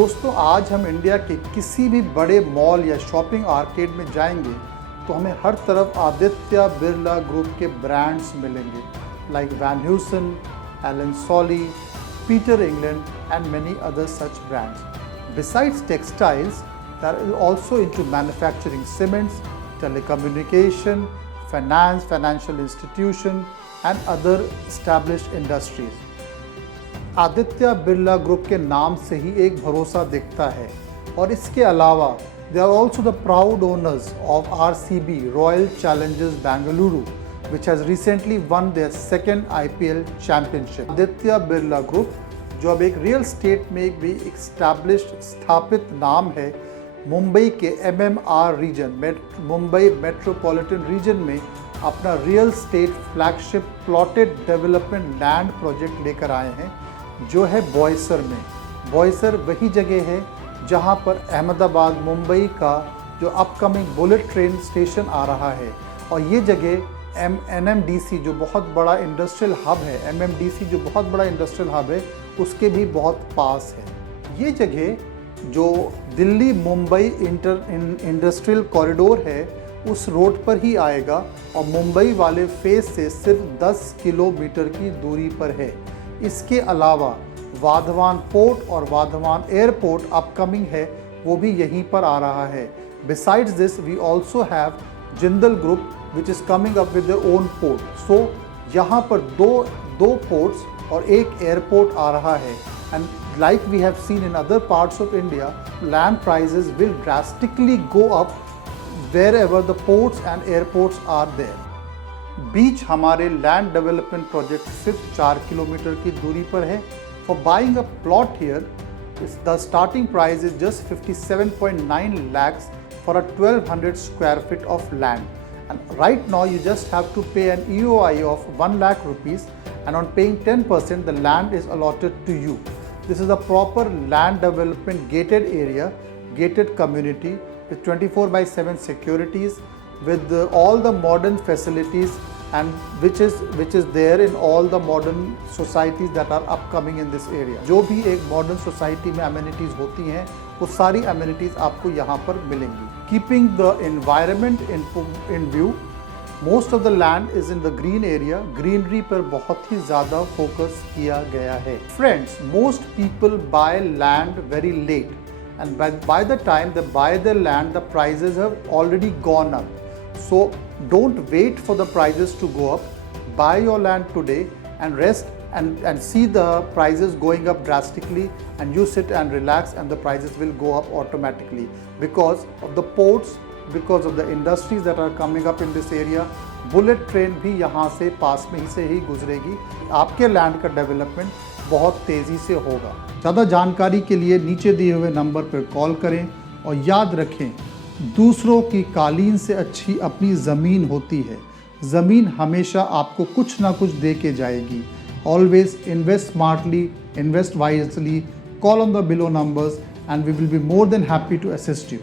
दोस्तों, आज हम इंडिया के किसी भी बड़े मॉल या शॉपिंग आर्केड में जाएंगे तो हमें हर तरफ आदित्य बिरला ग्रुप के ब्रांड्स मिलेंगे, like when Hewson, Elon Soli, Peter England and many other such brands. Besides textiles, there is also into manufacturing cements, telecommunication, finance, financial institution and other established industries. Aditya Birla group के नाम से ही एक भरोसा दिखता है और इसके अलावा they are also the proud owners of RCB royal challengers Bengaluru which has recently won their second IPL championship. Aditya Birla group जो अब एक रियल स्टेट में एक भी एस्टैब्लिश्ड स्थापित नाम है, मुंबई के MMR region, Mumbai metropolitan region में अपना real estate flagship plotted development land project लेकर आए हैं, जो है बॉयसर में. बॉयसर वही जगह है जहां पर अहमदाबाद मुंबई का जो अपकमिंग बुलेट ट्रेन स्टेशन आ रहा है, और ये जगह NMDC जो बहुत बड़ा इंडस्ट्रियल हब है, MMDC जो बहुत बड़ा इंडस्ट्रियल हब है, उसके भी बहुत पास है. ये जगह जो दिल्ली मुंबई इंडस्ट्रियल कॉरिडोर है, उस रोड पर ही आएगा और मुंबई वाले फेस से सिर्फ 10 किलोमीटर की दूरी पर है. इसके अलावा वाधवान पोर्ट और वाधवान एयरपोर्ट अपकमिंग है, वो भी यहीं पर आ रहा है. Besides this we also have Jindal group which is coming up with their own port. So यहाँ पर दो पोर्ट्स और एक एयरपोर्ट आ रहा है. And like we have seen in other parts of India, land prices will drastically go up wherever the ports and airports are there. बीच हमारे land development project सिर्फ 4 kilometre की दूरी पर है. For buying a plot here, the starting price is just 57.9 lakhs for a 1200 square feet of land. And right now you just have to pay an EOI of 1 lakh rupees, and on paying 10% the land is allotted to you. This is a proper land development gated area, gated community with 24/7 securities, with all the modern facilities, and which is there in all the modern societies that are upcoming in this area. जो भी एक modern society में amenities होती हैं, वो सारी amenities आपको यहाँ पर मिलेंगी. Keeping the environment in view, most of the land is in the green area. Greenery पर बहुत ही ज़्यादा focus किया गया है. Friends, most people buy land very late, and by the time they buy their land, the prices have already gone up. So don't wait for the prices to go up. Buy your land today and rest and see the prices going up drastically, and you sit and relax, and the prices will go up automatically because of the ports, because of the industries that are coming up in this area. Bullet train भी यहाँ से पास में ही से ही गुजरेगी. आपके land का development बहुत तेज़ी से होगा. ज़्यादा जानकारी के लिए नीचे दिए हुए नंबर पर कॉल करें, और याद रखें, दूसरों की कालीन से अच्छी अपनी ज़मीन होती है. ज़मीन हमेशा आपको कुछ ना कुछ दे के जाएगी. Always invest smartly, invest wisely. Call on the below numbers and we will be more than happy to assist you.